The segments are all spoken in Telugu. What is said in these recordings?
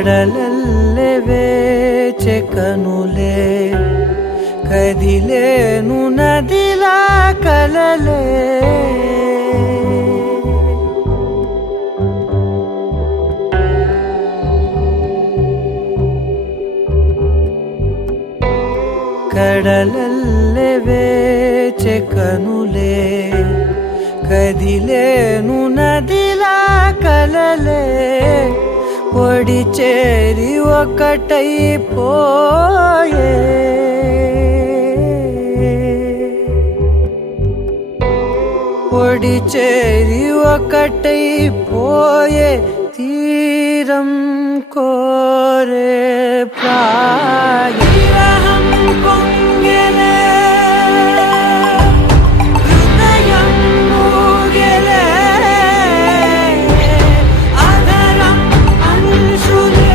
కడలల్లె వేచె కనులే కదిలేను నదిలా కలలే కడలల్లె వేచె కనులే కదిలేను నదిలా కలలే ఒడి చేరి ఒకటైపోయే ఒడి చేరి ఒకటైపోయే తీరం కోరే ప్రాయం పొంగెలే హృదయం మూగెలే ఆదరం అంశులే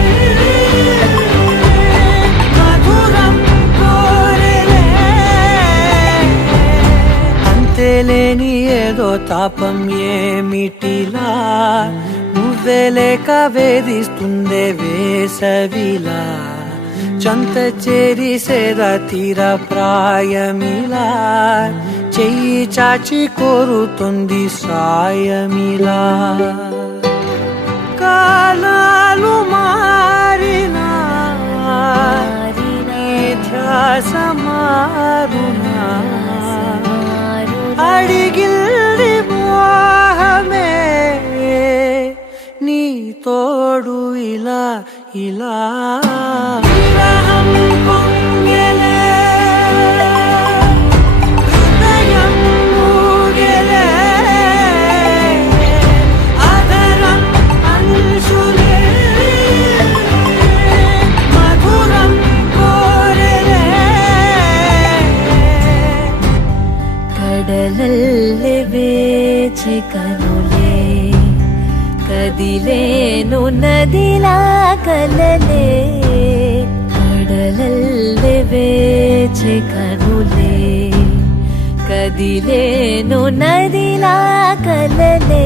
మధురం కోరెలే అంతేలేని ఏదో తాపం ఏమిటిలా నువ్వే లేక వేధిస్తుందే వేసవిలా చంత చేరి సేద తీర ప్రాయమిలా చెయ్యి చాచి కోరుతుంది సాయమిలా కాలాలు మారినా ధ్యాస మారునా అడిగిల్ది మోహమే నీ తోడు ఇలా ఇలా విరహం పొంగెలే హృదయం మూగెలే ఆదరం అంశులే మధురం కోరెలే కడలల్లె వేచె కనులే కదిలేను నదిలా కలలే కడలల్లె వేచె కనులే కదిలేను నదిలా కలలే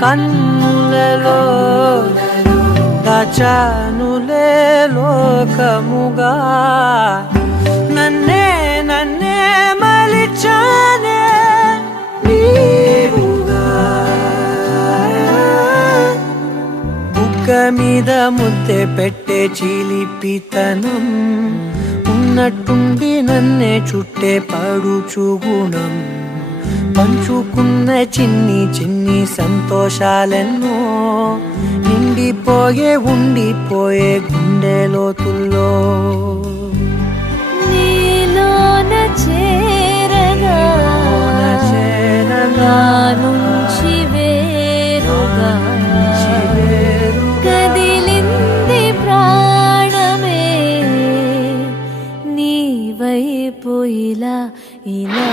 కన్నులలో దాచానులే లోకముగా నన్నే నన్నే మలిచానే నీవుగా బుగ్గ మీద ముద్దె పెట్టే చిలిపితనం ఉన్నట్టుండి నన్నే చుట్టే పడుచు గుణం పంచుకున్న చిన్ని చిన్ని సంతోషాలెన్నో నిండిపోయే ఉండిపోయే గుండె లోతుల్లో నీలోన చేరగా నా నుంచి వేరుగా కదిలింది ప్రాణమే నీ వైపు ఇలా ఇలా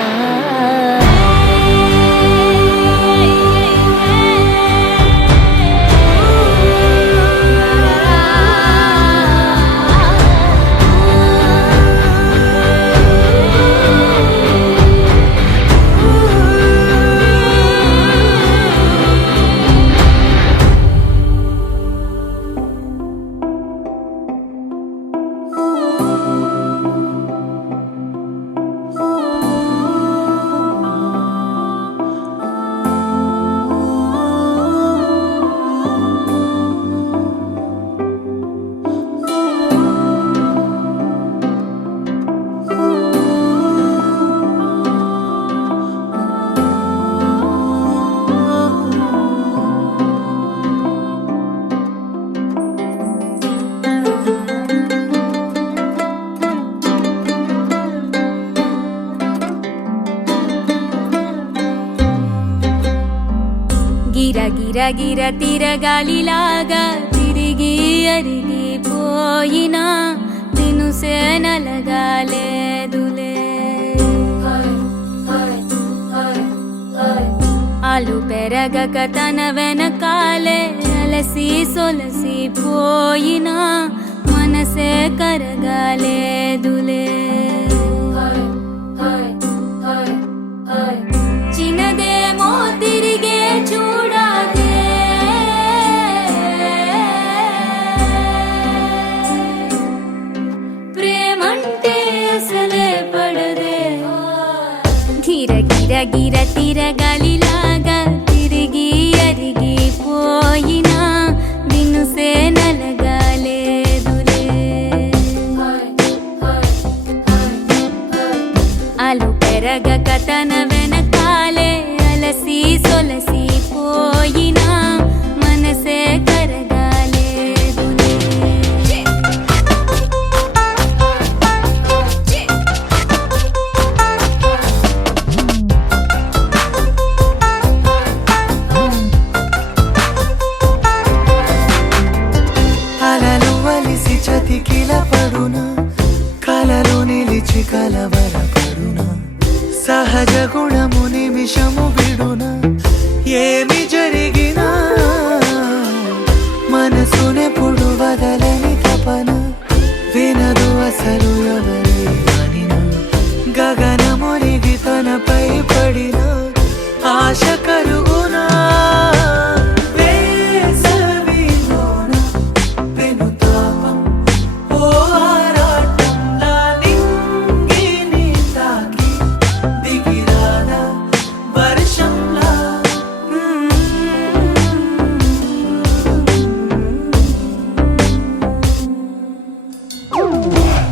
గిర గిర తిరగాలిలాగా తిరిగి అరిగిపోయినా దినుసే నలగాలేదులే ఆలు పెరగక తన వెనకాలే అలసి సొలసి పోయినా మనసే కరగాలేదులే చిన్నదేమో తిరిగే చూడాలే ప్రేమంటే అసలే పడదే గిర గిర గిర తిరగాలిలాగా తిరిగి అరిగిపోయినా దినుసే నలగాలేదులే ఆలు పెరగక తన వెనకాలే అలసి సొలసి పోయినా మనసే కరగాలేదులే అలలు వలిసి చతికిల పడున కలలో నిలిచి కలవరపడున సహజ గుణము నిమిషము విడున ఏమి జరిగినా మనసునెప్పుడు వదలని తపన వినదు అసలు ఎవరి అనినా గగనమునిగి తనపై పడిన ఆశ కలుగునా వేసవిలోన వెనుతాపం ఓ ఆరాటంలా నింగిని తాకి దిగిరాదా వర్షంలా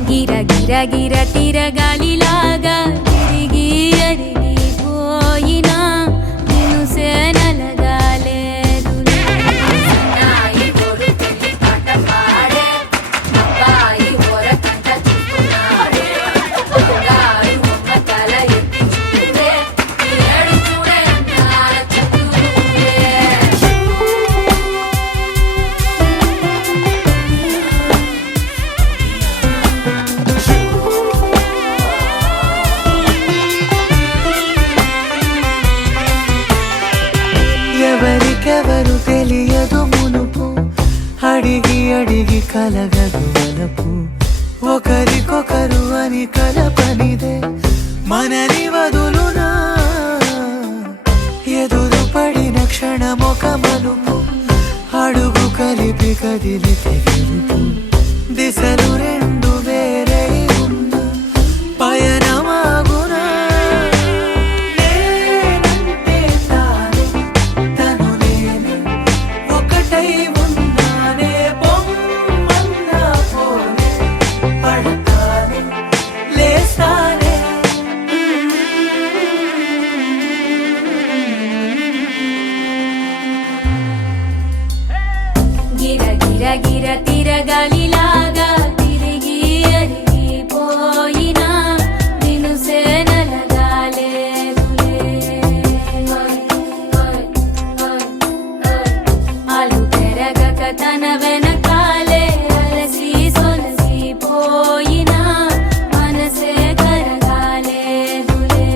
గిర గిర గిర తిరగాలిలాగా తిరిగి అరిగిపోయినా దినుసే నలగాలేదులే ఎవరికెవరు తెలియదు మునుపు అడిగి అడిగి కలగదు వలపు ఒకరికొకరు అని కలపనిదే మనని వదులునా ఎదురు పడిన క్షణమొక మలుపు అడుగు కలిపి కదిలితే గెలుపు దిశలు రెండు వేరే ఉన్న పయనమాగునా నేనంటే తానే తను నేనే ఒకటై ఉన్నానే బొమ్మన్నా పోనే పడతానే లేస్తానే గిర గిర గిర తిరగాలిలాగా తిరిగి అరిగిపోయినా దినుసే నలగాలేదులే ఆలు పెరగక తన వెనకాలే అలసి సొలసి పోయినా మనసే కరగాలేదులే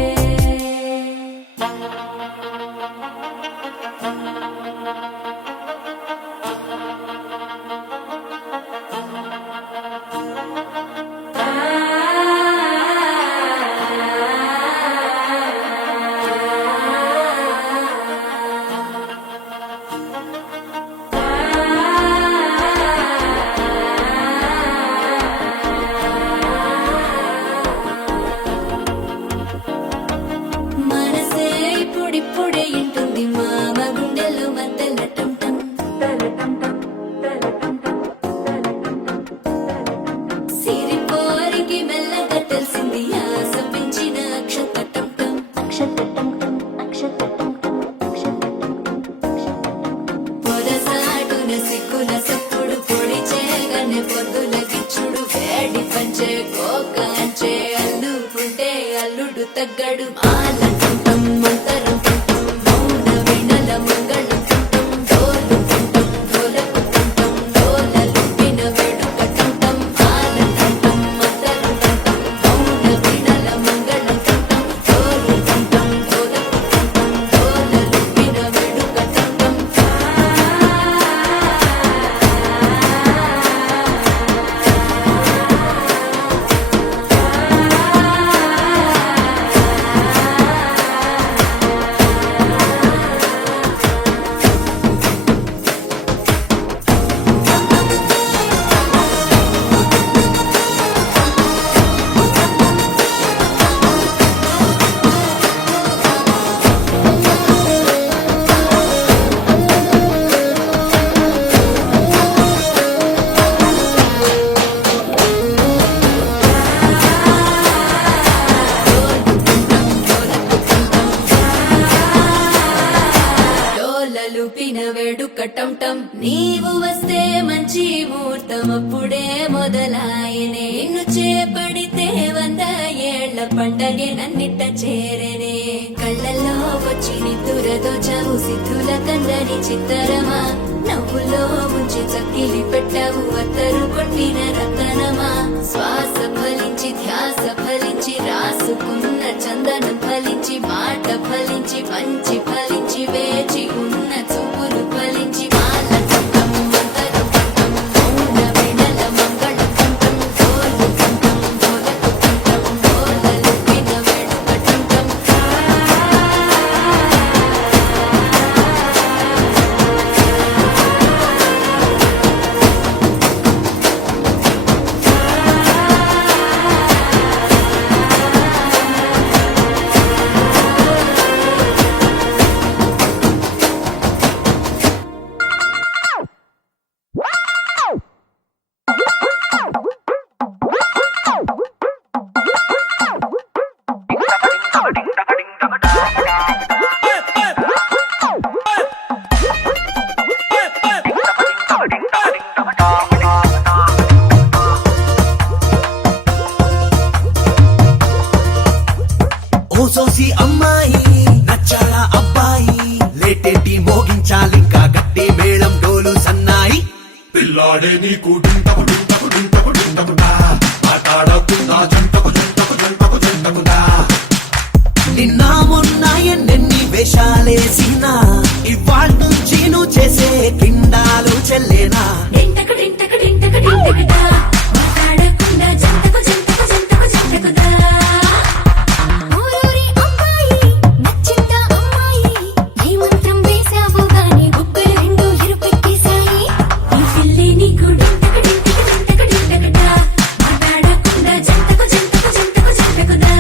మనసే ఇప్పుడిప్పుడే ఇంటుంది మామ గుండెలో మధ్యలో టం టం సిరిపోరికి మెల్లగా తెలిసింది ఆశ పెంచిన అక్షతటం టం పొరసాటున సిక్కుల సప్పుడు పొడి చేయగానే పొద్దుల గిచ్చుడు వేడి పంచే కోకాంచే అల్లుకుంటే అల్లుడు తగ్గడు ఆలంటం మంతరం మౌన వినల మంగళం డోలు డోలకు డోలలు విన వేడుకటం ఆలంటం మంతరం మౌన వినల మంగళం డోలు డోలకు డోలలు విన నీవు వస్తే మంచి ముహూర్తం అప్పుడే మొదలాయనే నిన్ను చేపడితే 100 ఏళ్ల పండగే నన్నిట్ట చేరనే కళ్ళల్లో వచ్చి నిద్దురదోచావు సిద్ధుల కందని చిత్తరమా నవ్వులో ముంచి చక్కిలి పెట్టావు అత్తరు కొట్టిన రతనమా శ్వాస ఫలించి ధ్యాస ఫలించి రాసుకున్న చందనం ఫలించి మాట ఫలించి పంచి ఫలించి వేచి ఉన్న చూపులు ఫలించి మాల చంతం మంతరం పంతం మౌన వెనల మంగళ పంతం గోలు పంతం గోలకు పంతం గోలలు విన వెడుక పంతం ఓ సోసి అమ్మాయి నచ్చాడా అబ్బాయి లేటేటి మోగించాలింకా గట్టి మేళం డోలు సన్నాయి పిల్లాడే నీకు డింటకు డింటకు డింటకు డింటకుదా ఆటాడకుండా జంటకు జంటకు జంటకు జంటకుదా నిన్న మొన్న ఎన్నెన్ని వేషాలేసినా ఇవాళ నుంచి నువ్వు చేసే కిండాలు చెల్లేనా డింటక డింటక డింటక డింటకదా మాట్లాడకుండా జంటకు జంటకు జంటకు జంటకుదా ఊరూరి అమ్మాయి నచ్చిందా అమ్మాయి ఈ మంత్రం వేసావు గాని గుక్కలు రెండు ఎరుపెక్కేశాయి ఈ పిల్లి నీకు డింటక డింటక డింటక డింటకదా మాట్లాడకుండా జంటకు జంటకు జంటకు జంటకుదా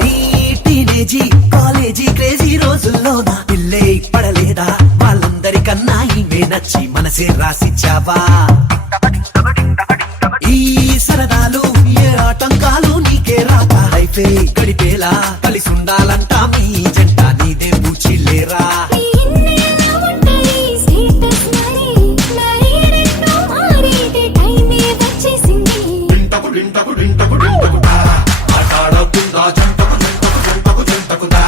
నీ టీనేజీ కాలేజీ క్రేజీ రోజుల్లో నా పిల్లే పడలేదా వాళ్ళందరికన్నా ఈమె నచ్చి మనసే రాసిచ్చావా ఈ సరదాలు ఏ ఆటంకాలు నీకే రాక లైఫే గడిపేలా కలిసి ఉండాలంట మీ జంట నీదే పూచిల్లేరా డింటకు డింటకు డింటకు డింటకుదా ఆటాడకుండా జంటకు జంటకు జంటకు జంటకుదా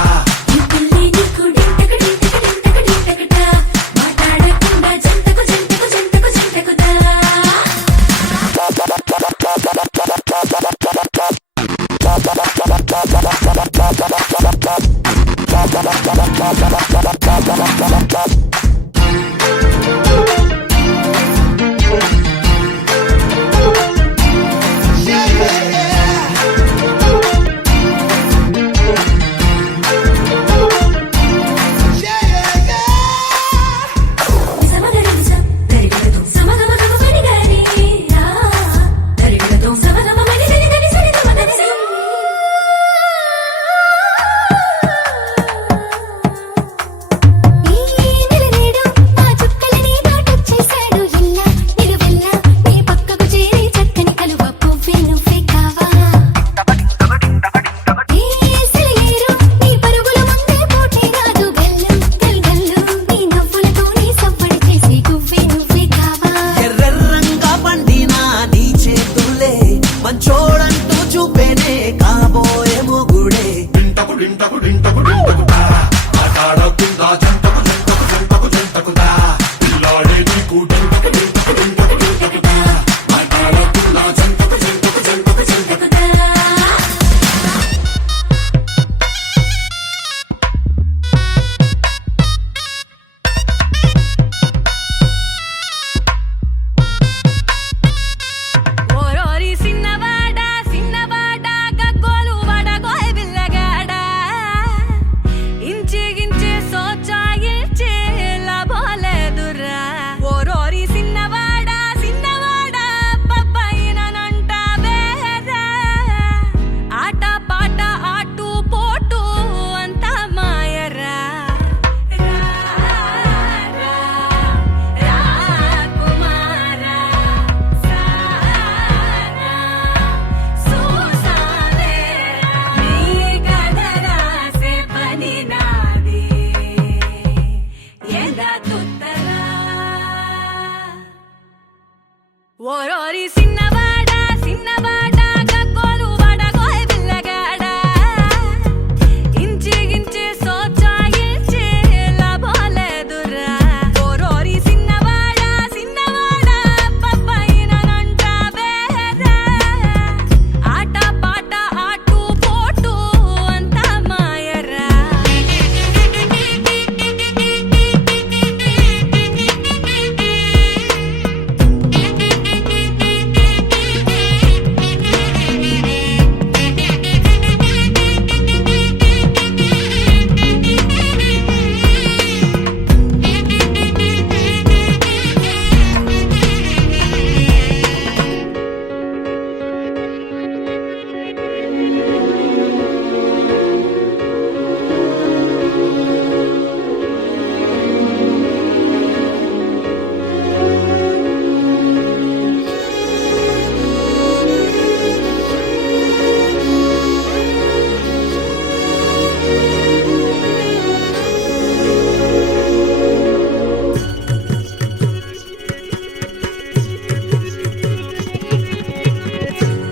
ఓరోరి సిన్నవాడా సిన్నవాడా గగ్గోలు వడగోయ్ పిల్లగాడా ఇంచి గించి సోచాయించి లాభాలేదురా ఓరోరి సిన్నవాడా సిన్నవాడా పప్పైనంటావేరా ఆట పాట ఆటు పోటు అంతా మాయరా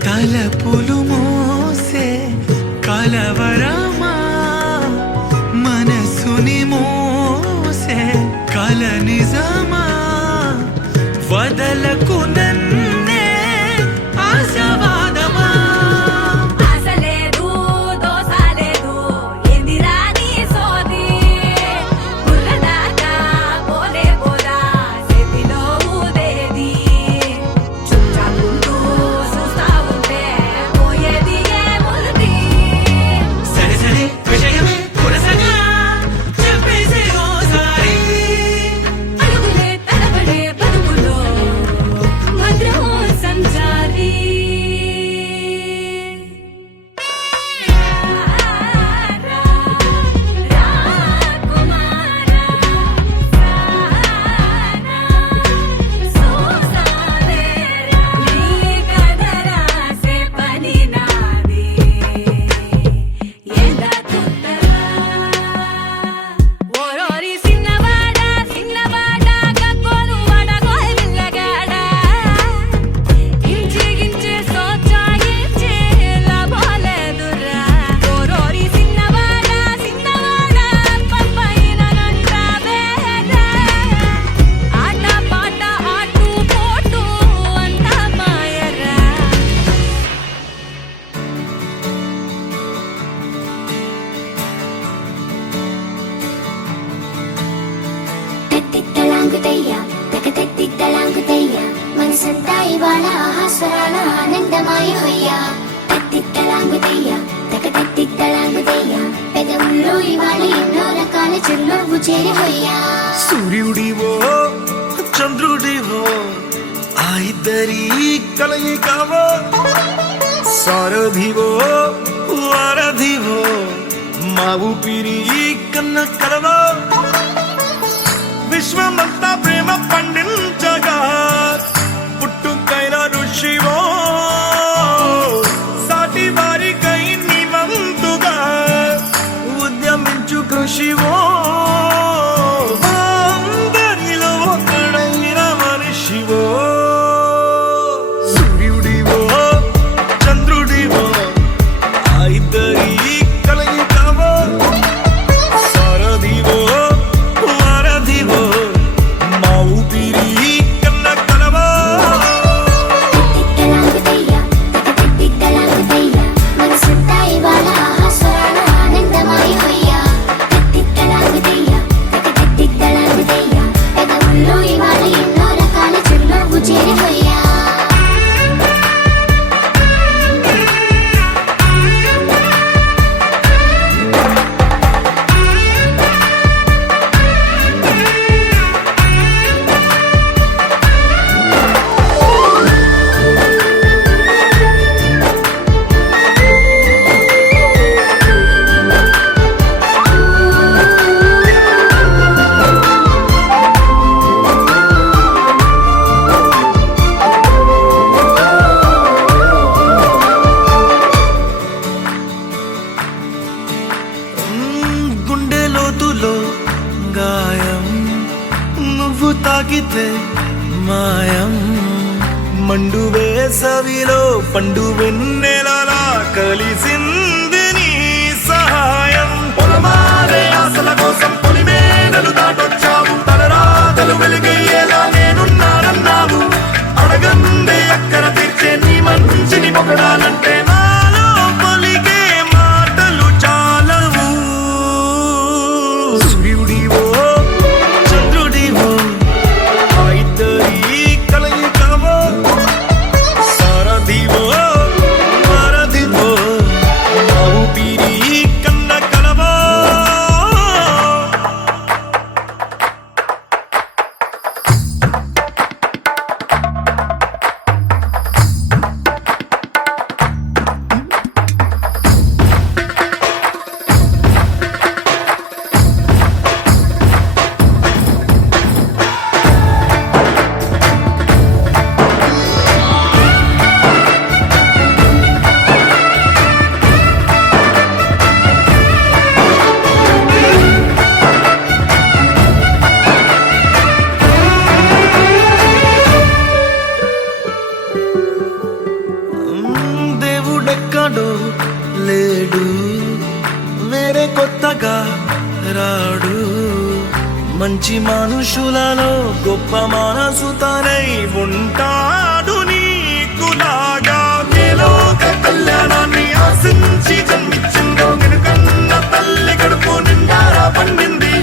తలపులు మోసే కలవరమా మనసుని మోసే కల నిజమా వదలకు నన్నే ఆశవాదమా ఆసలేదు దోసాలేదు ఎందిరా నీ సోది పుల్లదాకా పోలే పోదా చేతిలో ఊదేది చుట్టాకుంటూ చూస్తా ఉంటే పోయేది ఏముంది సరే సరే విషయమే పురసగా చెప్పేసే ఓసారి అడుగులే తడబడే బతుకులో భద్రం సంచారి ఓరోరి సిన్నవాడా సిన్నవాడా గగ్గోలు వడగోయ్ పిల్లగాడా ఇంచి గించి సోచాయించి లాభాలేదురా ఓరోరి సిన్నవాడా సిన్నవాడా పప్పైనంటావేరా ఆట పాట ఆటు పోటు అంతా మాయరా తెత్తిత్తలాంగుతయ్య తెగతెత్తిత్తలాంగుతయ్య మనసంతా ఇవాళ ఆహాస్వరాల ఆనందమాయ హొయ్య తెత్తిత్తలాంగుతయ్య తెగతెత్తిత్తలాంగుతయ్య పెదవుల్లో ఇవాళ ఎన్నో రకాల చిరునవ్వు చేరి హొయ్యా సూర్యుడివో చంద్రుడివో ఆ ఇద్దరి కలయికవో సారథివో వారధివో మా ఊపిరి కన్న కలవో విశ్వమంతా ప్రేమ పండించగా పుట్టుకైన ఋషివో సాటి వారికై నివంతుగా ఉద్యమించు కృషివో అందరిలో ఒకడైన మనిషివో సూర్యుడివో చంద్రుడివో ఆ ఇద్దరి కలయికవో సారథివో వారధివో మా ఊపిరి మండు వేసవిలో పండు వెన్నెలలా కలిసింది నీ సహాయం. పొలమారే ఆశల కోసం పొలిమేనలు దాటొచ్చావు, తలరాతలు వెలుగయ్యేలా నేనున్నానన్నావు. అడగందే అక్కర తీర్చే నీ మంచిని పొగడాలంటే నాలో పలికే మాటలు చాలవు. సూర్యుడివో చంద్రుడివో ఆ ఇద్దరి కలయికవో, సారథివో వారధివో నా ఊపిరి కన్న కలవో. దేవుడెక్కడో లేడు, వేరే కొత్తగా రాడు. మంచి మనుషులలో గొప్ప మనసు తనై ఉంటాడు నీకులాగా. ఏలోక కళ్యాణాన్ని ఆశించి జన్మించిందో వెనుకన్న తల్లి కడుపు నిండారా పండింది.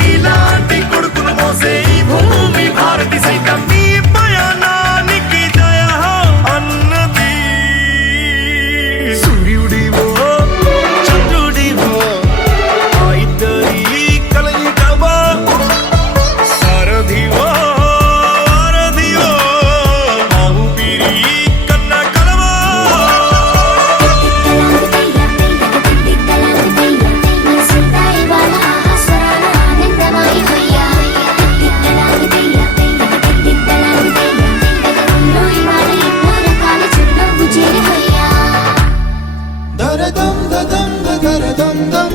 నీలాంటి కొడుకును మోసే ఈ భూమి భారతి సైతం నీ పయనానికి జయ అన్నది. సూర్యుడివో చంద్రుడివో ఆ ఇద్దరి కలయికవో, సారథివో వారధివో నా ఊపిరి కన్న కలవో. మనసంతా ఇవాళ ఆస్వరాల ఆనందమాయి హొయ్యా. గగనంలో ఇవాళ ఎన్నో రకాల చిరునవ్వు చేరి హొయ్యా. దరదం దదం దరదం దం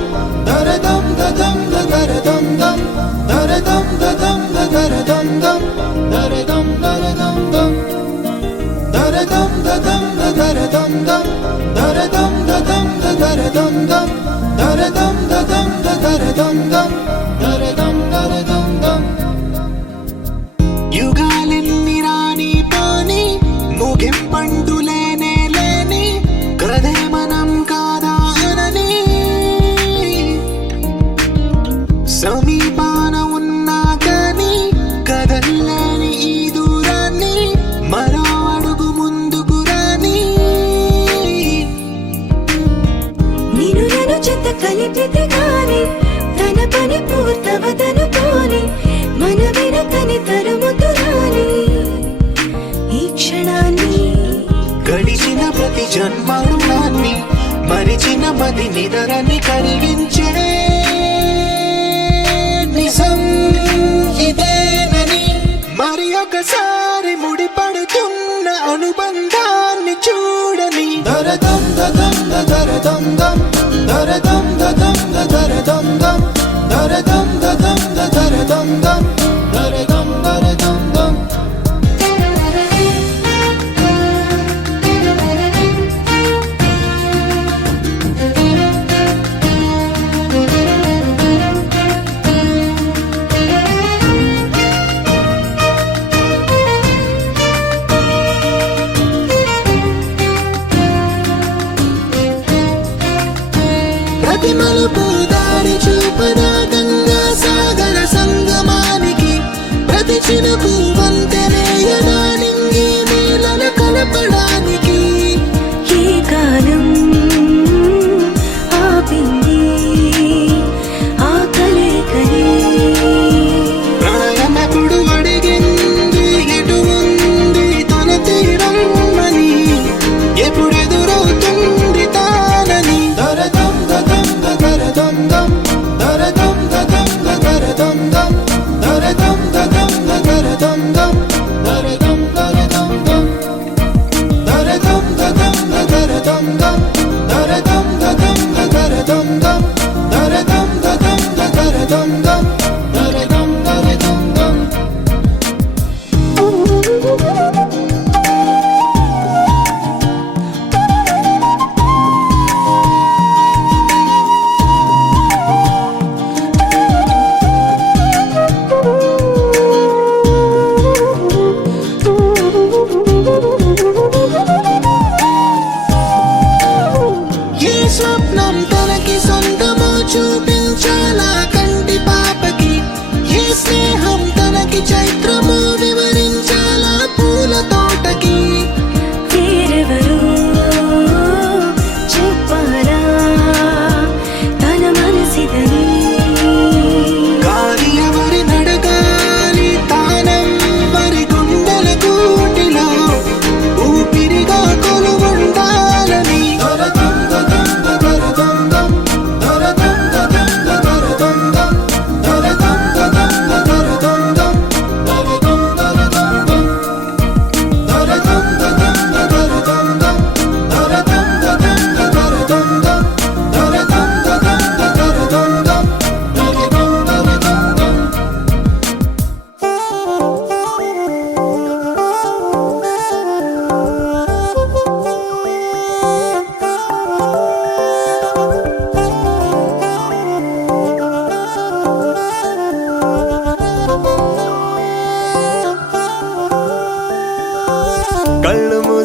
దరదం దదం దరదం దం దరదం దదం దరదం దం దరదం దరదం దం దరదం దదం దరదం దం దరదం దదం దరదం దం దరదం దదం దరదం దం దరదం దరదం దం. యుగాలెన్ని రాని పోని ముగింపండు లేనే లేని కథే మనం కాదా అనని, సమీపాన ఉన్నా కానీ కదల్లేని ఈ దూరాన్ని మరో అడుగు ముందుకు రాని. నేను నన్ను చెత్త కలిపితే గాని తన పని పూర్తవదనుకోని మన వెనకని తరుముతురాని ఈ క్షణాన్ని. గడిచిన ప్రతి జన్మరుణాన్ని మరిచిన మది నిదరని కరిగించే నిజం ఇదేనని మరి ఒకసారి ముడిపడుతున్న అనుబంధాన్ని చూడని. దరదం దదం దరదం దం దరదం దదం దరదం దం దరదం దదం దరదం దం దరదం దరదం దం. ప్రతి మలుపు దారి చూపదా గంగా సాగర సంగమానికి, ప్రతి చినుకు వంతెనేయదా నింగి నేలన కలపడానికి. ఏ కాలం ఆపింది ఆ కలయికని. ప్రాణమెప్పుడు అడిగింది ఎటు ఉంది తన తీరం అని, ఎప్పుడెదురవుతుంది తానని. దరదం దదం దరదం దం దరదం దదం దరదం దం దరదం దదం దరదం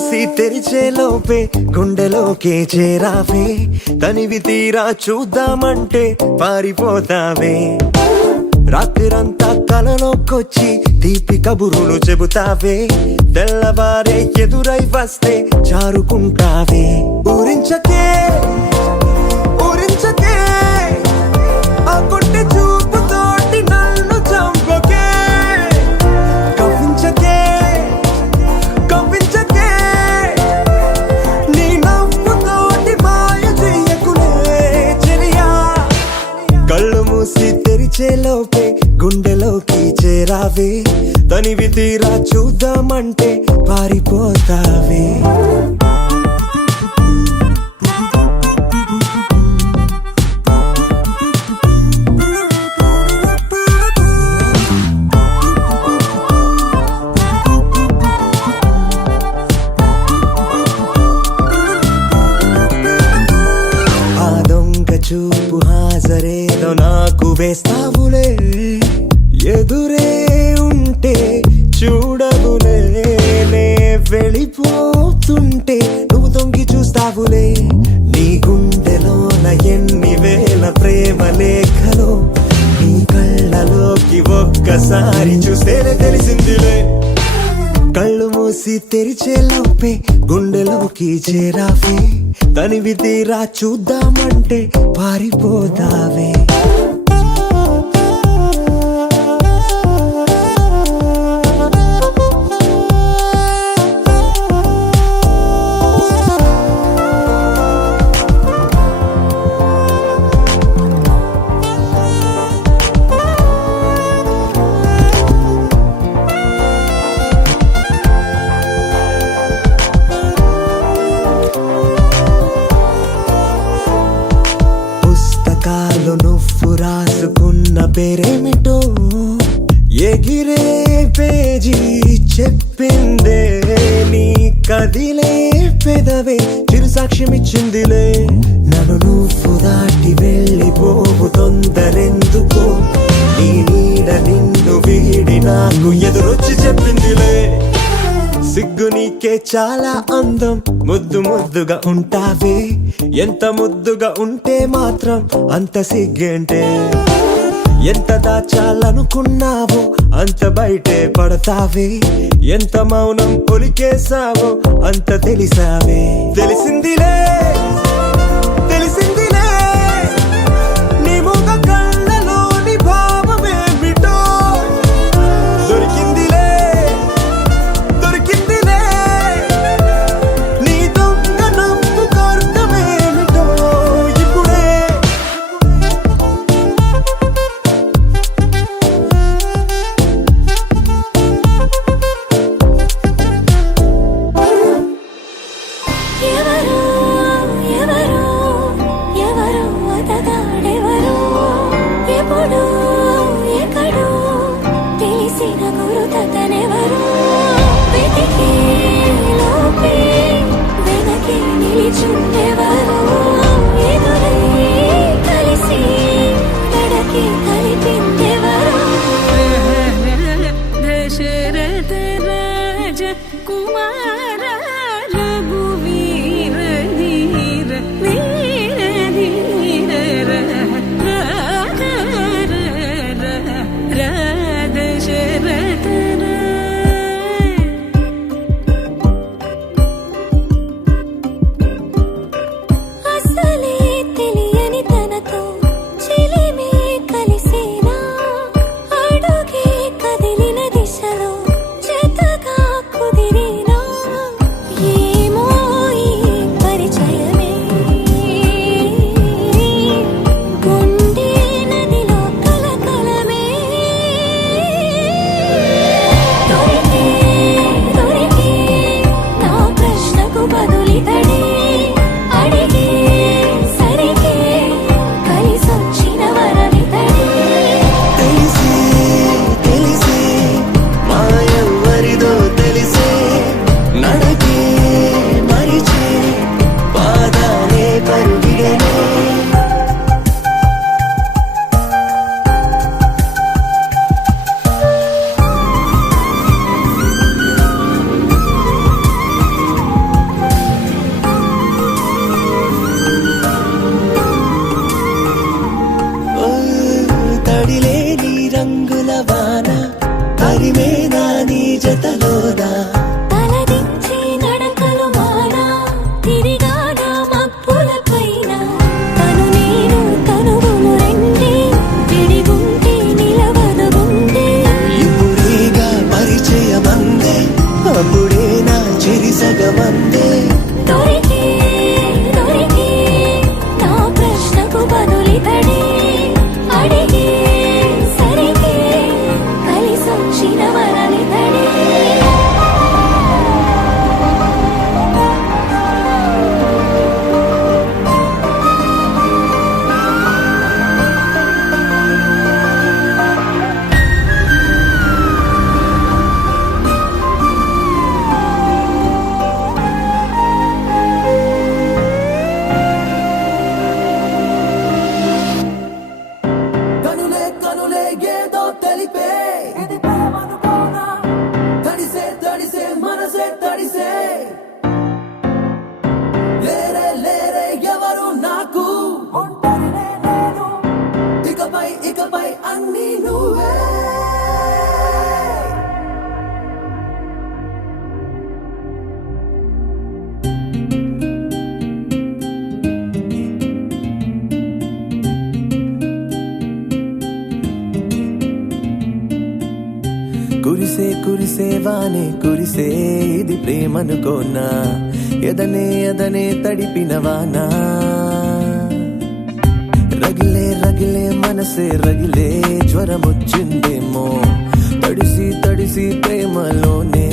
మూసి తెరిచే లోపే గుండెలోకే చేరావే తనివి తీరా చూద్దామంటే పారిపోతావే రాత్రిరంతా కలలోకొచ్చి తీపి కబురులు చెబుతావే తెల్లవారే ఎదురై వస్తే జారుకుంటావే ఊరించకే ఊరించకే ఆ కొట్టి చూపుతోటి నన్ను చంపకే కవ్వించకే కవ్వించకే నీ నవ్వుతోటి మాయ చెయ్యకులే చెలియా కళ్ళు మూసి తెరిచే లోపే గుండెలోకి చేరావే తనివి తీరా చూద్దామంటే పారిపోతావే ఆ దొంగ చూపు హాజరేదో నాకు వేస్తావులే ఎదురే ఉంటే చూడవులే నే వెళ్ళిపోతుంటే నువ్వు తొంగి చూస్తావులే నీ గుండెలోన ఎన్ని వేల ప్రేమ లేఖలో నీ కళ్ళలోకి ఒక్కసారి చూస్తేనే తెలిసిందిలే కళ్ళు మూసి తెరిచే లోపే గుండెలోకి చేరావే తనివి తీరా చూద్దామంటే పారిపోతావే పుస్తకాలు నువ్వు రాసుకున్న పేరేమిటో ఎగిరే పేజీ చెప్పిందే నీ కదిలే పెదవే చిరు సాక్ష్యమిచ్చిందిలే నన్ను నువ్వు దాటి వెళ్ళిపోవు తొందరెందుకో నీ నీడ నిన్ను వీడి నాకు ఎదురొచ్చి చెప్పిందిలే సిగ్గు నీకే చాలా అందం ముద్దు ముద్దుగా ఉంటావే ఎంత ముద్దుగా ఉంటే మాత్రం అంత సిగ్గేంటే ఎంత దాచాలనుకున్నావో అంత బయటే పడతావే ఎంత మౌనం ఒలికేసావో అంత తెలిసావే తెలిసిందిలే తెలిసిందిలే నీ ముఖ కళ్ళలోని భావమేమిటో దొరికిందిలే దొరికిందిలే నీ దొంగ నవ్వు అర్థమేమిటో ఇప్పుడే ఎవరో ఎవరో ఎవరో అతగాడెవరో ఎప్పుడో ఎక్కడో తెలిసిన గురుతనెవరో వెతికే లోపే వెనకే నిలిచుండెవరో ఎదురై కలిసి గడకి కలిపిందెవరో దశరథ రాజ కుమార రఘువీర ధీర వీర ధీర దశరథ అసలే తెలియని తనతో చెలిమే కలిసేనా అడుగే కదిలిన దిశలో జతగా కుదిరినా అందే దొరికే దొరికే నా ప్రశ్నకు బదులితడే అడిగే సరిగే కలిసొచ్చిన వరమితడే కనులే కనులే ఏదో తెలిపే ఇది ప్రేమనుకోనా తడిసే తడిసే మనసే తడిసే లేరే లేరే ఎవరు నాకు ఒంటరినే నేను ఇకపై అన్నీ నువ్వే కురిసే కురిసే వానే కురిసే ఇది ప్రేమనుకోనా ఎదనే ఎదనే తడిపిన వానా రగిలే రగిలే మనసే రగిలే జ్వరమొచ్చిందేమో తడిసి తడిసి ప్రేమలోనే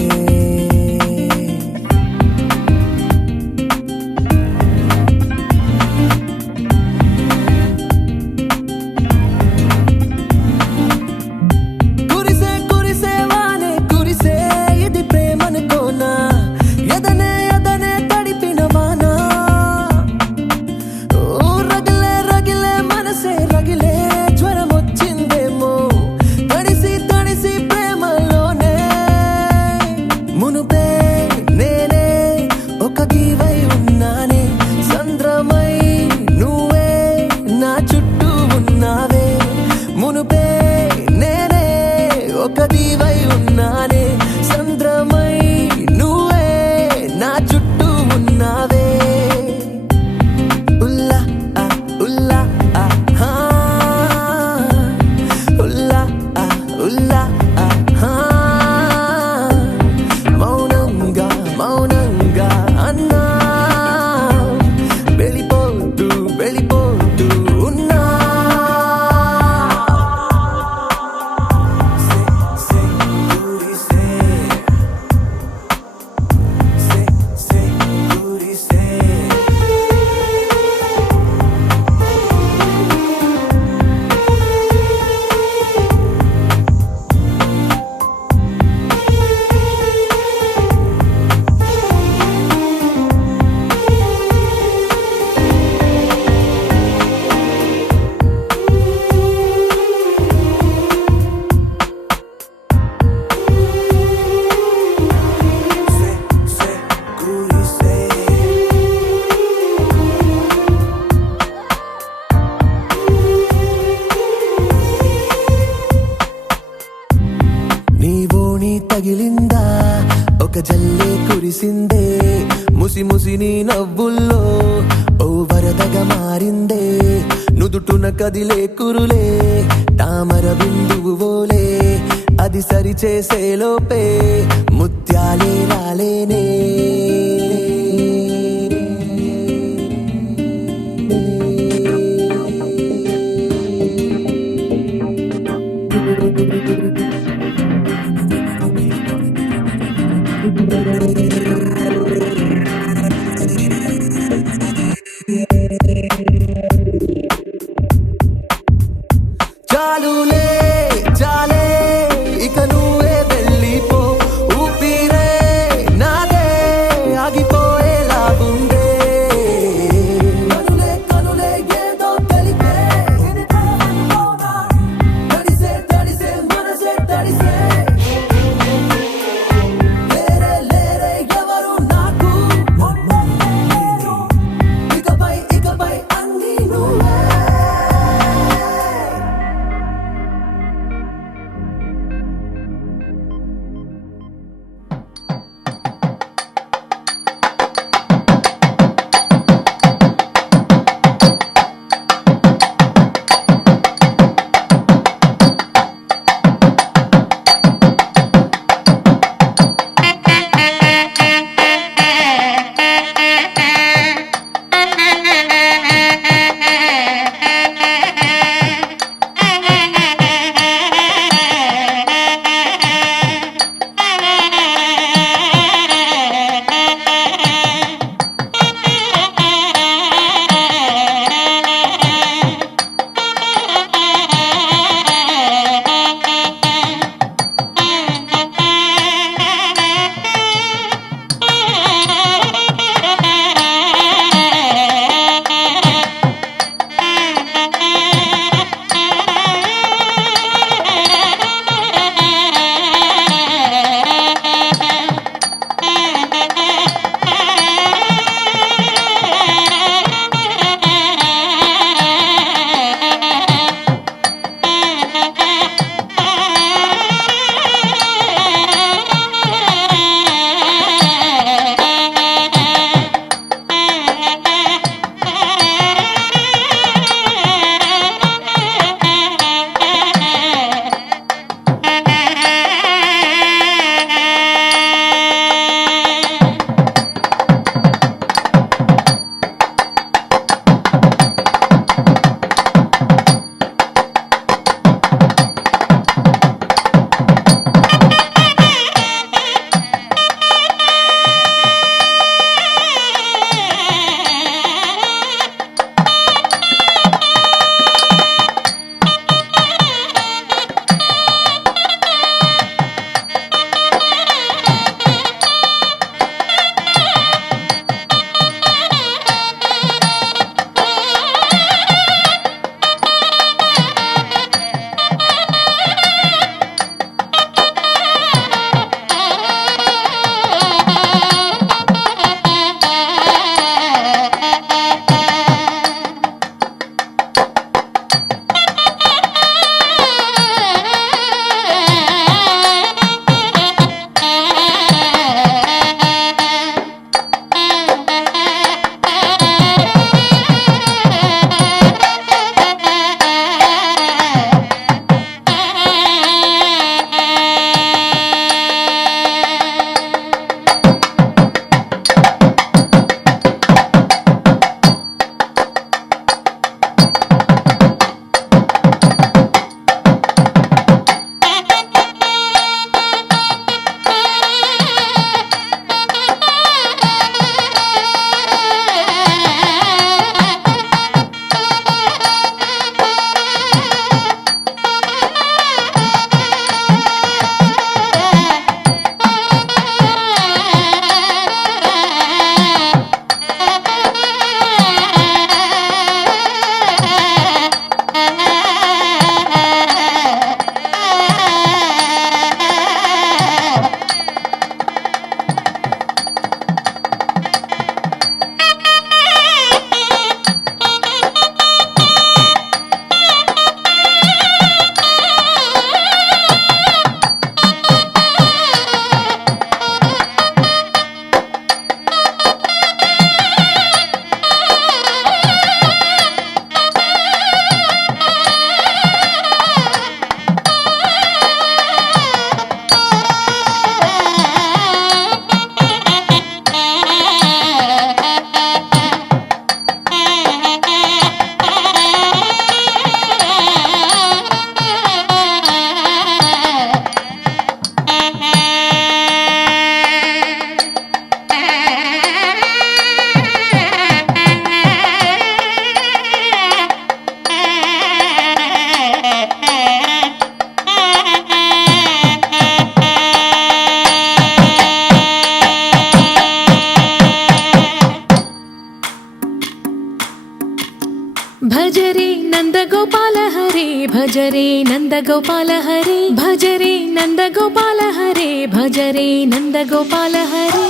కురిసే కురిసే వానే కురిసే ఇది ప్రేమనుకోనా ఎదనే ఎదనే తడిపిన వానా ఓ రగిలే రగిలే మనసే రగిలే జ్వరమొచ్చిందేమో తడిసి తడిసి ప్రేమలోనే మునుపే నేనే ఒక గీవై ఉన్నానే సంద్రమై నువ్వే నా చుట్టూ ఉన్నావే మునుపే నేనే ఒక దీవై ఉన్నానే సంద్రమై నువ్వే నా చుట్టూ ఉన్నావే ఉల్లా ఆ ఉల్లా ఆ హా ఉల్లా ఆ ఉల్లా ఆ హా మౌనంగా మౌనంగా అన్నా వెళ్ళిపోతూ వెళ్ళిపోతూ ఉన్నా సే కురిసే సే కురిసే సే కురిసే నీవోని తగిలిందా ఒక జల్లే కురిసిందే ముసి ముసి నీ నవ్వుల్లో ఓ వరదగా మారిందే నుదుటున కదిలే కురులే తామర బిందువు ఓలే అది సరి చేసే లోపే ముత్యాలే రాలేనే చాలులే చాలే ఇక నువ్వే వెళ్ళిపో ఊపిరే నాదే ఆగిపోయేలా ఉందే కనులే కనులే ఏదో తెలిపే ఇది ప్రేమనుకోనా తడిసే తడిసే మనసే తడిసే లేరే లేరే नन्दगोपाल हरे भज रे नन्दगोपाल हरे भज रे नन्दगोपाल हरे भज रे नन्दगोपाल हरे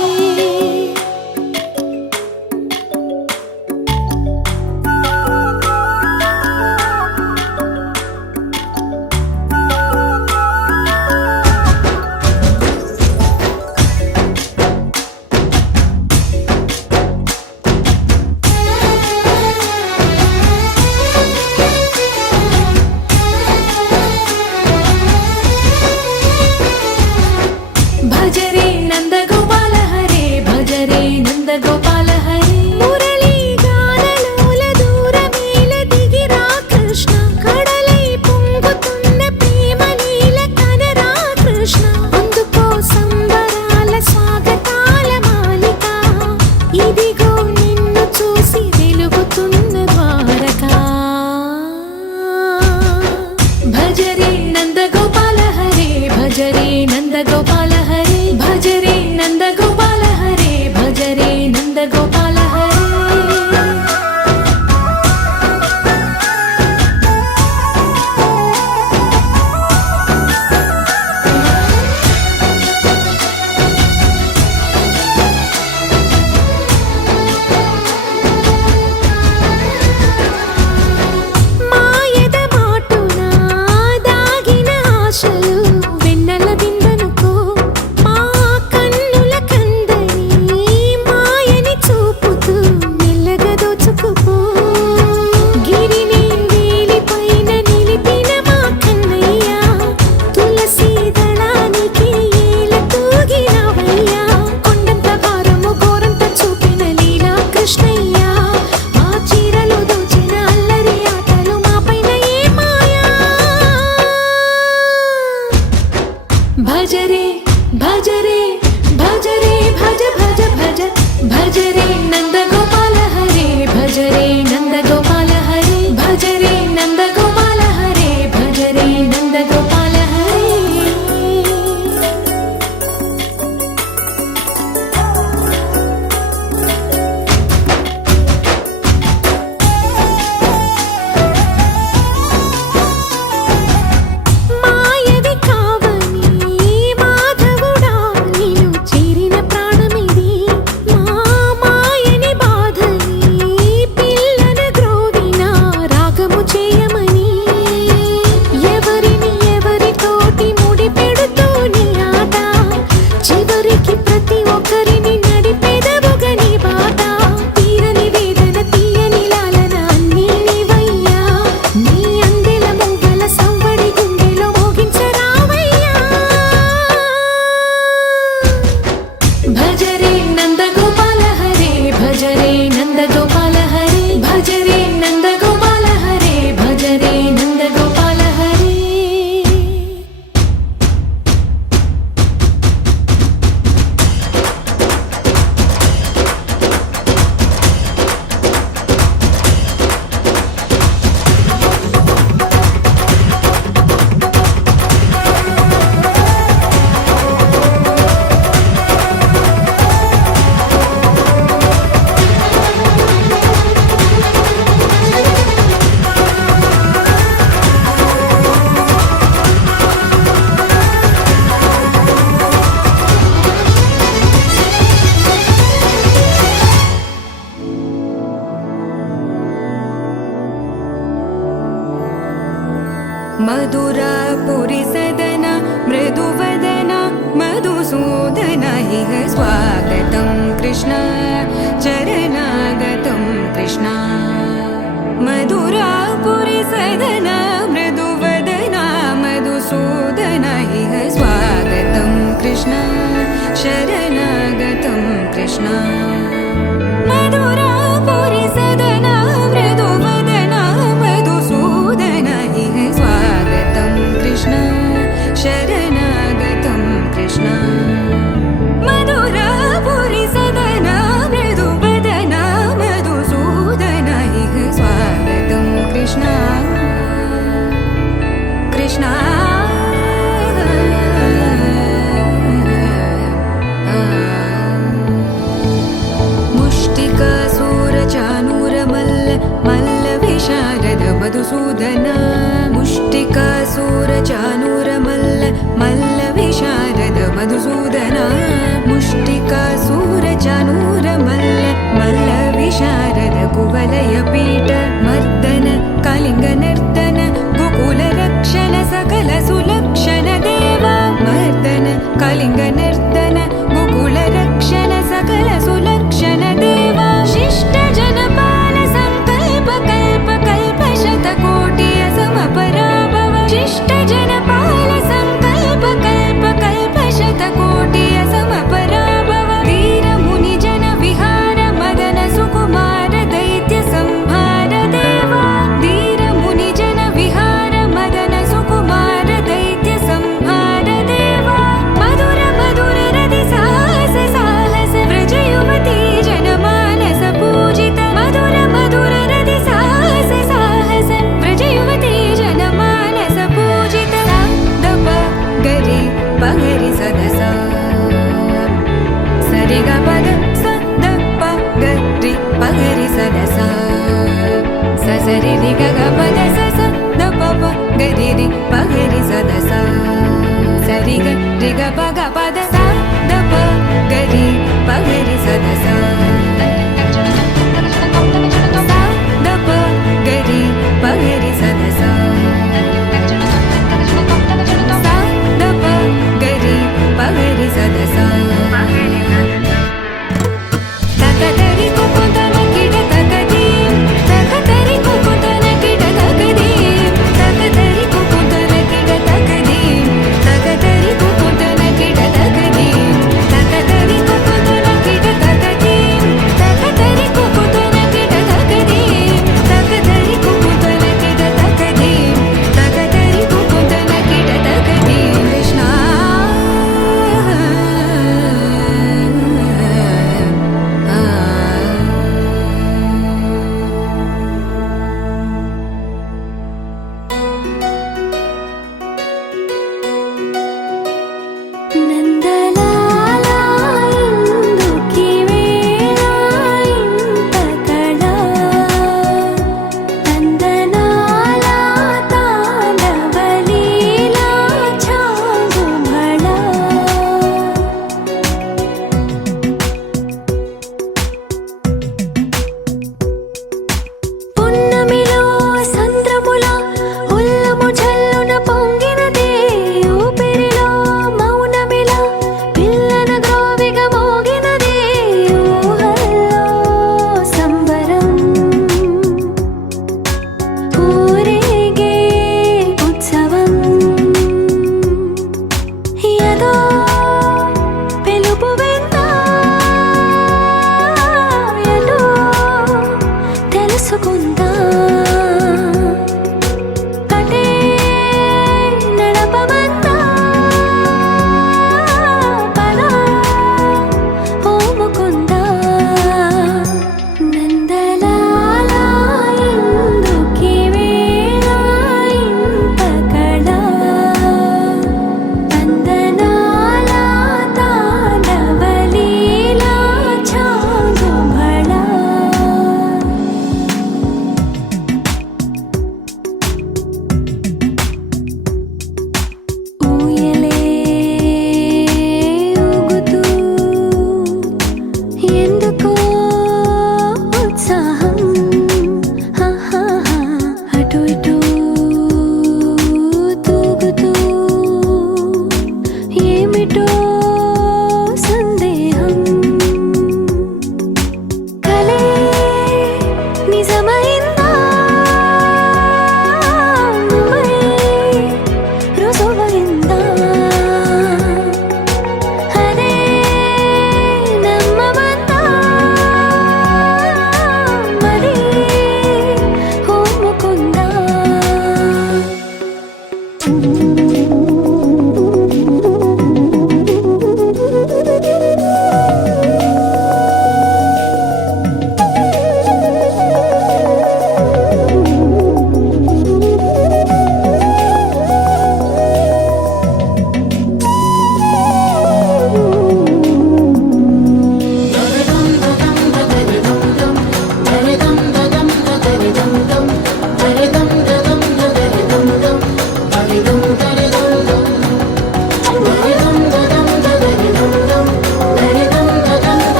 भज रे नन्दगोपाल हरे भज रे नन्दगोपाल हरे मुरली गानलोल दूरमेल दिगिरा कृष्ण कड़लै పొంగుతున్న ప్రేమలీల కనరా కృష్ణ అందుకో సంబరాల స్వాగతాల మాలిక ఇదిగో నిన్ను చూసి వెలుగుతున్న ద్వారకా భజ రే నందగోపాల హరే భజ రే నందగోపాల हरे भज रे नन्दगोपाल हरे भज रे नन्दगोपाल हरे మాయద మాటున దాగిన ఆశలు వెన్నెల దిందనుకో మా కన్నుల కందని మాయని చూపుతూ మెల్లగా దోచుకుపో గిరిని వేలిపైన నిలిపిన మా కన్నయ్య తులసి దళానికి ఏల తూగినవయ్యా కొండంత భారము గోరంత చూపిన లీలా కృష్ణయ్య మా చీరలు దోచిన అల్లరి ఆటలు మా పైన ఏ మాయా భజ రే భజ రే భజ రే భజ భజ భజ భజ రే నందగోపాల హరే భజ రే నందగోపాల హరే భజ రే నందగోపాల హరే భజ రే నందగోపాల హరే మాయవి కావని మాధవుడా నీను చేరిన ప్రాణమిది మా మాయని బాధని పిల్లన గ్రోవిన రాగము చేయమని ఎవరిని ఎవరితోటి ముడి పెడుతూని ఆట చివరికి ప్రతి ఒక్కరిని నడిపెదవుగని బాట తీరని వేదన తీయని లాలన అన్నీ నీవయ్యా నీ అందెల మూగల సవ్వడి గుండెలో మోగించరావయ్యా భజ రే నందగోపాల హరే భజ రే నందగోపాల హరే భజ రే నందగోపాల హరే భజ రే నందగోపాల హరే मधुरापुरी सदन मृदुवदन मधुसूदन इह स्वागतं कृष्ण चरणागतं कृष्ण मधुरापुरी सदन मृदुवदन मधुसूदन इह स्वागतं कृष्ण शरणागतं कृष्ण मधुरापुरी सदन मृदुवदन मधुसूदन इह स्वागतं कृष्ण शरणागतं कृष्ण मधुरा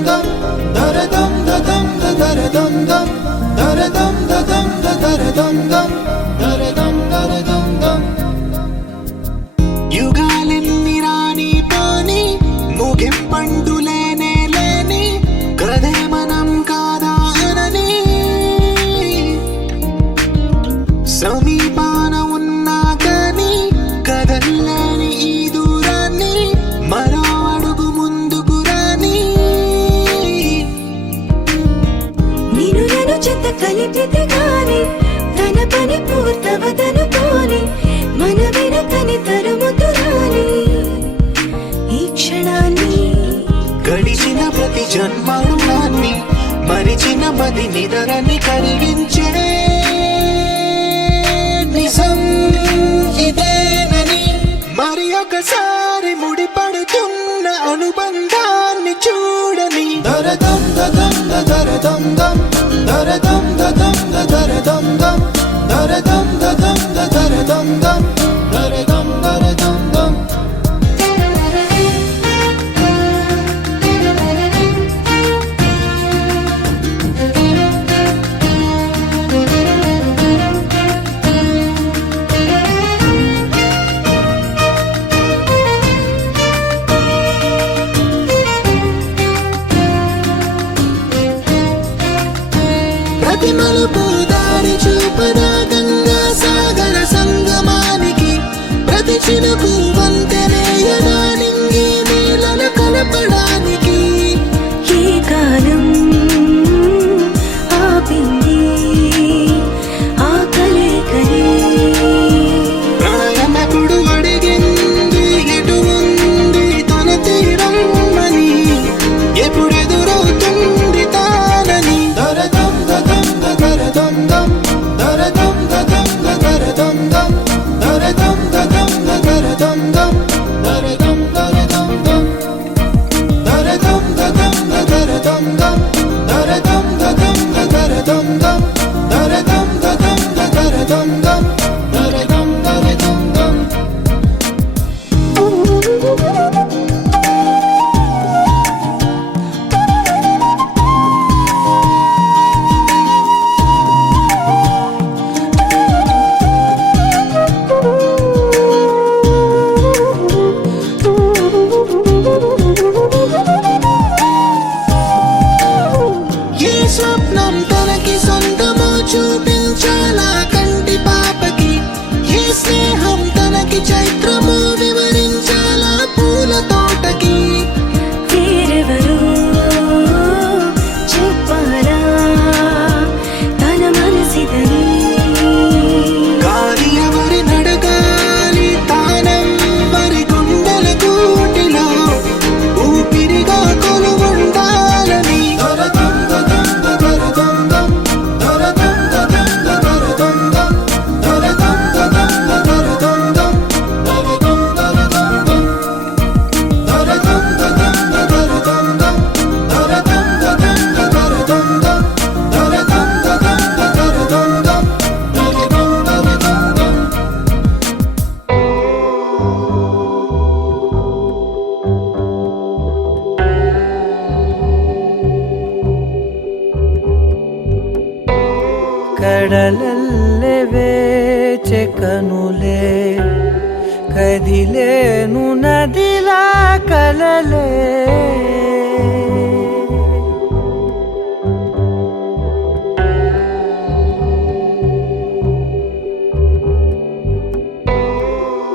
dum dara dum da dum da dara dum dum dara dum da dum da dara dum dum dara dum dum యుగాలెన్ని రాని పోని ముగింపండు లేనే లేని కదే మనం కాదా అనని సమీపాన ఉన్నా కానీ కదల్లేని ఈ దూరాన్ని మరో అడుగు ముందుకు రాని నిన్ను నన్ను చెత్త కలిపితే గాని తన పని పూర్తవదనుకోని మన వెనకని తరుముతురాని ఈ క్షణాన్ని గడిచిన ప్రతి జన్మరుణాన్ని మరిచిన మది నిదరని కరిగించే నిజం ఇదేనని మరి ఒకసారి ముడిపడుతున్న అనుబంధాన్ని చూడని దరదం దదం దరదం దం దరదం దదం దరదం దం దరదం దదం దరదం దం దరదం దరదం దం ప్రతి మలుపు దారి చూపదా గంగా సాగర సంగమానికి ప్రతి చినుకు వంతెనేయదా నింగి నీళ్ళ కలపడానికి ఏ కాలం ఆపింది ఆ కలే ప్రాణమెప్పుడు అడిగింది ఎటు ఉంది తన తీరమ్మని ఎప్పుడెదురవుతుంది తానని దరదం దదం దరదం దం దరదం దదం దరదం దం దరదం దదం దరదం దం దరదం దరదం దం దరదం దదం దరదం దం దరదం దదం దరదం దం దరదం దదం దరదం దం దరదం దరదం దం ఏ స్వప్నం తనకి సొంతమో చూపించాలా కంటి పాపకి ఏ స్నేహం తనకి చైత్రమో వివరించాలా పూల తోటకి వేరెవరో చెప్పాలా తన మనసిదని గాలి ఎవరి నడగాలి తానెవ్వరి గుండెల కూటిలో ఊపిరిగా కొలువుండాలని దరదం దదం దరదం దం దరదం దదం దరదం దం దరదం దదం దరదం దం దరదం దరదం దం దరదం దదం దరదం దం దరదం దదం దరదం దం దరదం దదం దరదం దం దరదం దరదం దం ಕಡಲಲ್ಲೇ ವೇಚೆ ಕನುಲೆ ಕದಿಲೇನು ನದಿಲ ಕಲಲೆ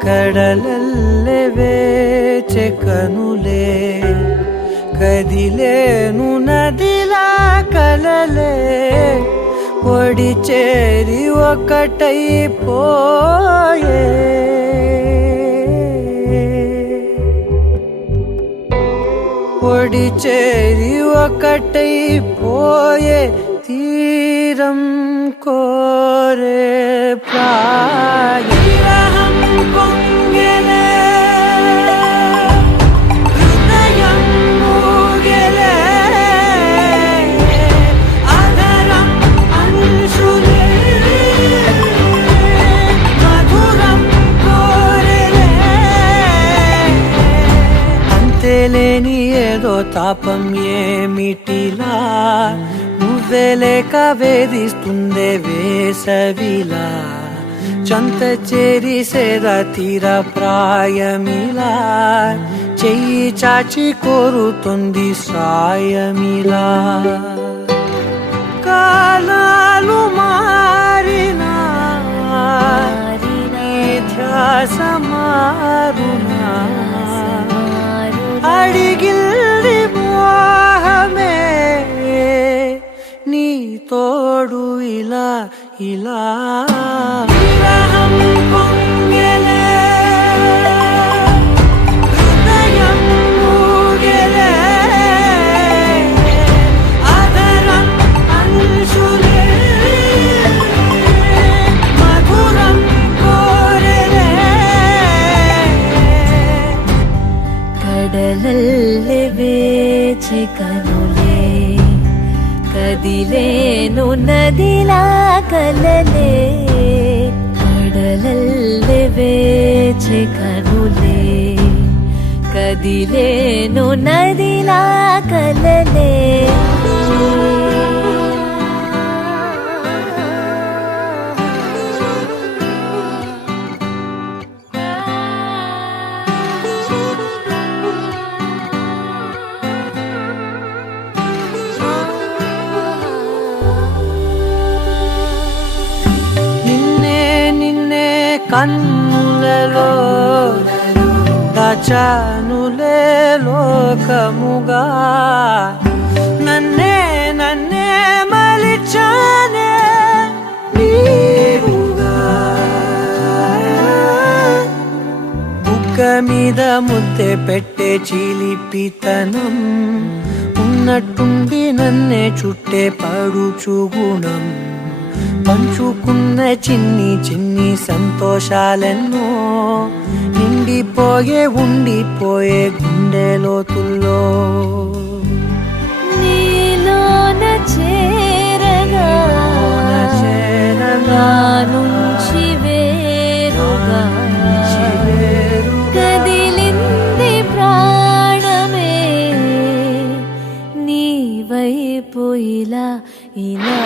కడలల్లే వేచే కనులే కదిలేను నదిలా కలలే ఒడి చేరి ఒకటైపోయే ఒడి చేరి ఒకటైపోయే తీరం కోరే ప్రాయం పొంగెలే హృదయం మూగెలే అదరం అంశులే మధురం కోరెలే అంతేలేని ఏదో తాపం ఏమిటిలా నువ్వే లేక వేధిస్తుందే వేసవిలా చంత చేరి సేద తీర ప్రాయమిలా చెయ్యి చాచి కోరుతుంది సాయమిలా కాలాలు మారినా ధ్యాస మారునా అడిగిల్ది మోహమే నీ తోడు ఇలా ఇలా విరహం పొంగెలే హృదయం ఊగెలే అదరం అంశులే మధురం కోరెలే ಕಡಲಲ್ಲಿ ಬೇಚೆ ಕನುಲೆ ಕದಿಲೇನು ನದಿಲಾ ಕಲಲೆ ಕಡಲಲ್ಲಿ ಬೇಚೆ ಕನುಲೆ ಕದಿಲೇನು ನದಿಲಾ ಕಲಲೆ కన్నులలో దాచానులే లోకముగా నన్నే నన్నే మలిచానే నీవుగా బుక్క మీద ముద్దె పెట్టే చిలిపితనం ఉన్నట్టుండి నన్నే చుట్టే పడుచు గుణం పంచుకున్న చిన్ని చిన్ని సంతోషాలెన్నో నిండిపోయే ఉండిపోయే గుండె లోతుల్లో నీలోన చేరగా నుంచి వేరుగా కదిలింది ప్రాణమే నీ వైపు ఇలా ఇలా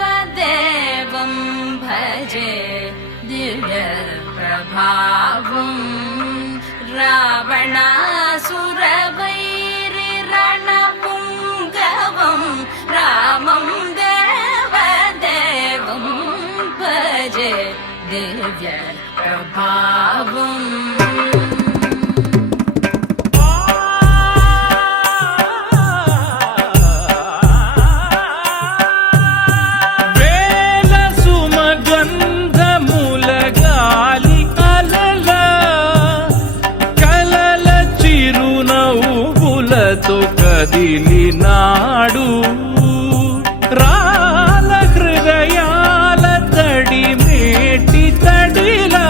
దేవదేవం భజే దివ్య ప్రభావం రావణాసురవైరి రణపుంగవం రామం దేవదేవం భజే దివ్య ప్రభావం వేల సుమగంధముల గాలి అలల కలల చిరునవ్వులతో కదిలినాడు రాల హృదయాల తడి మేటి తడిలా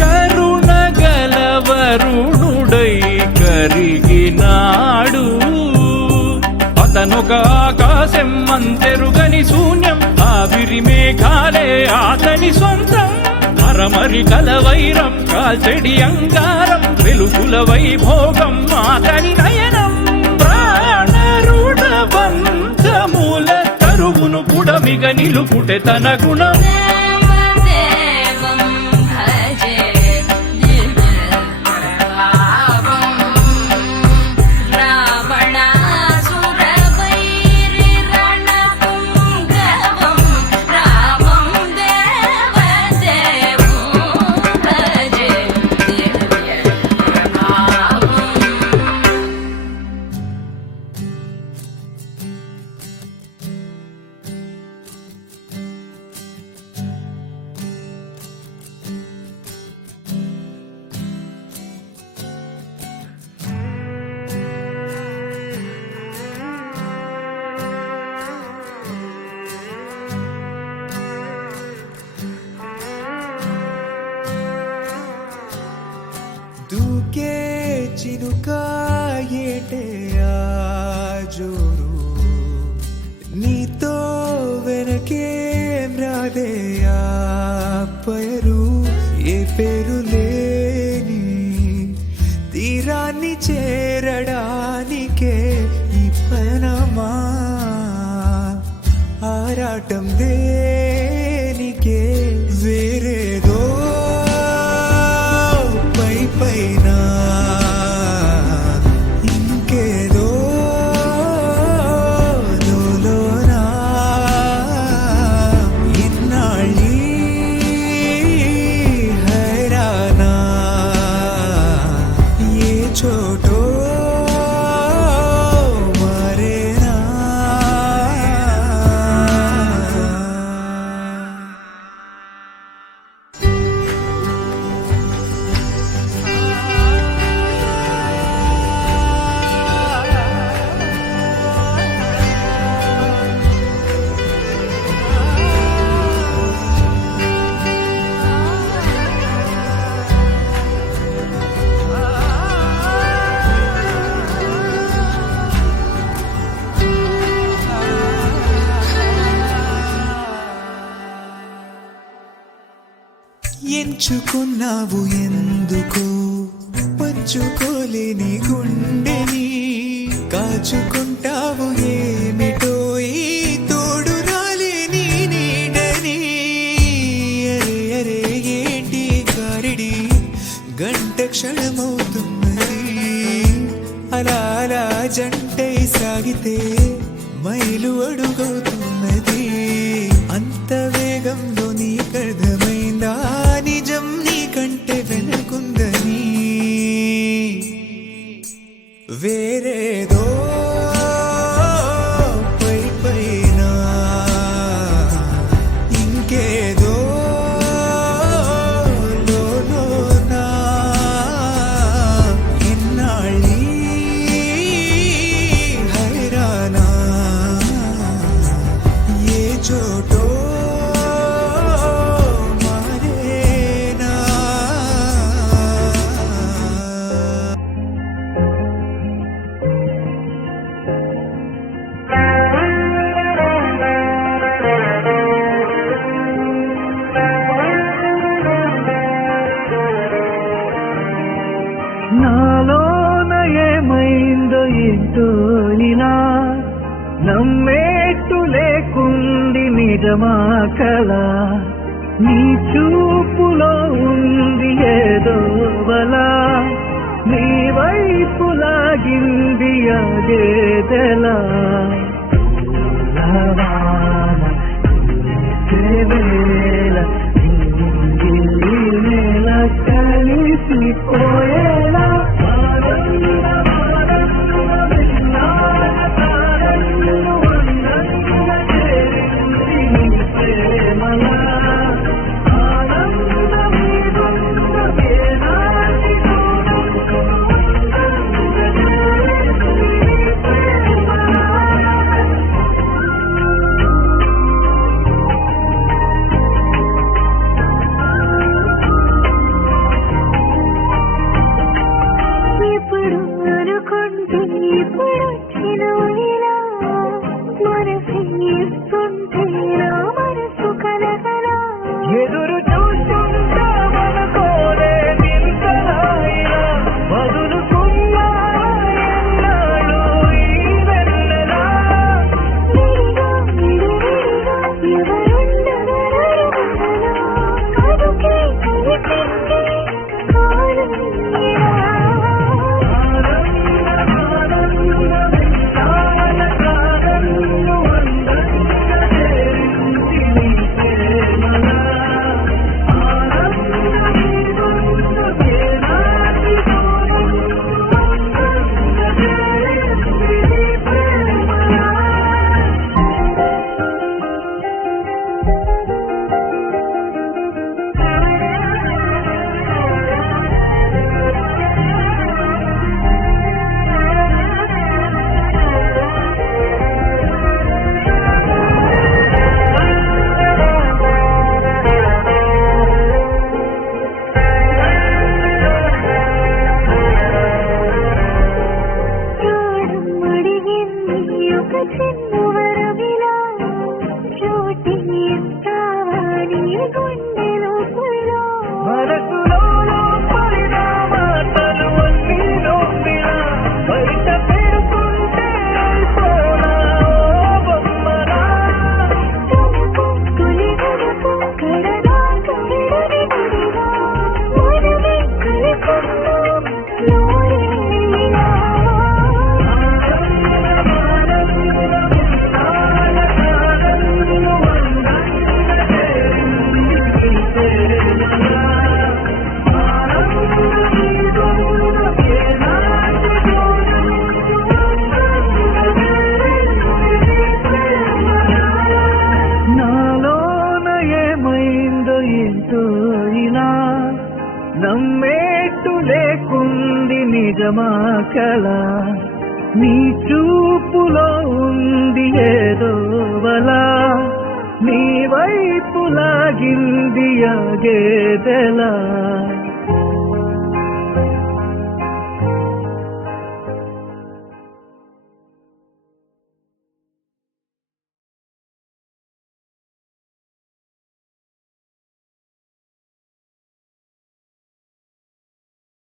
కరుణ గలవరుణుడై కరిగినాడు అతనొక ఆకాశం అంతెరుగని శూన్యం ఆవిరి మేఘాలే అతని సొంతం మరమరి కలవైరం కాల్చెడి అంగారం వెలుగుల వైభోగం అతని నయనం ప్రాణరుణ బంధముల తరువును పుడమిగ నిలుపుటె తన గుణం దేవదేవం భజే దివ్య ప్రభావం రావణాసురవైరి రణపుంగవం రామం దేవదేవం భజే దివ్య ప్రభావం దూకే చినుకా ఏటే ఆ జోరు నీతో వెనకే మ్రాదే ఆ పయరు ఏ పేరు లేని తీరాన్ని చేరడానికే ఈ పయనమా ఆరాటం దేనికే వేరేదో పై పైన ఇంకేదో లోలోనా ఇన్నాళ్ళీ హైరానా ఏ చోటో మరేనా ఎంచుకున్నావు ఎందుకు పంచుకోలేని గుండెని కాచుకుంటావు ఏమిటో ఈ తోడు రాలేని నీడని అరే అరే ఏంటి గారిడి గంట క్షణమవుతున్నది అలా అలా జంటై సాగితే మైలు అడుగవుతున్నది అంత వేగంలో నీకర్థమైందా నిజం నీకంటే వెనుకుందని వేరేదో పై పైన ఇంకేదో లోలోనా ఇన్నాళ్ళీ హైరానా ఏ చోటో మరేనా నాలోన ఏమైందో ఏంటో ఇలా నమ్మేట్టు లేకుంది నిజమా కళ నీ చూపులో ఉంది ఏదో వల నీ వైపు లాగింది అదేదెలా వేళ నేల కలిసిపోయేలా ఇప్పుడు అనుకుంటే ఇప్పుడు వచ్చిన ఇలా మనసు ఇస్తుంటే నా మనసు కలగల ఎదురు చూస్తుంటామనుకోలే నింతలాయినా వదులుకున్నా ఎన్నాళ్ళు ఈ వెన్నెలా విడిగా విడివిడిగా ఎవరుండగలరు అందుకే కలిపింది కాలం లేటు లేకుంది నిజమా కళ నీ చూపులో ఉంది ఏదో వలా నీ వైపు లాగింది ఆగేదెలా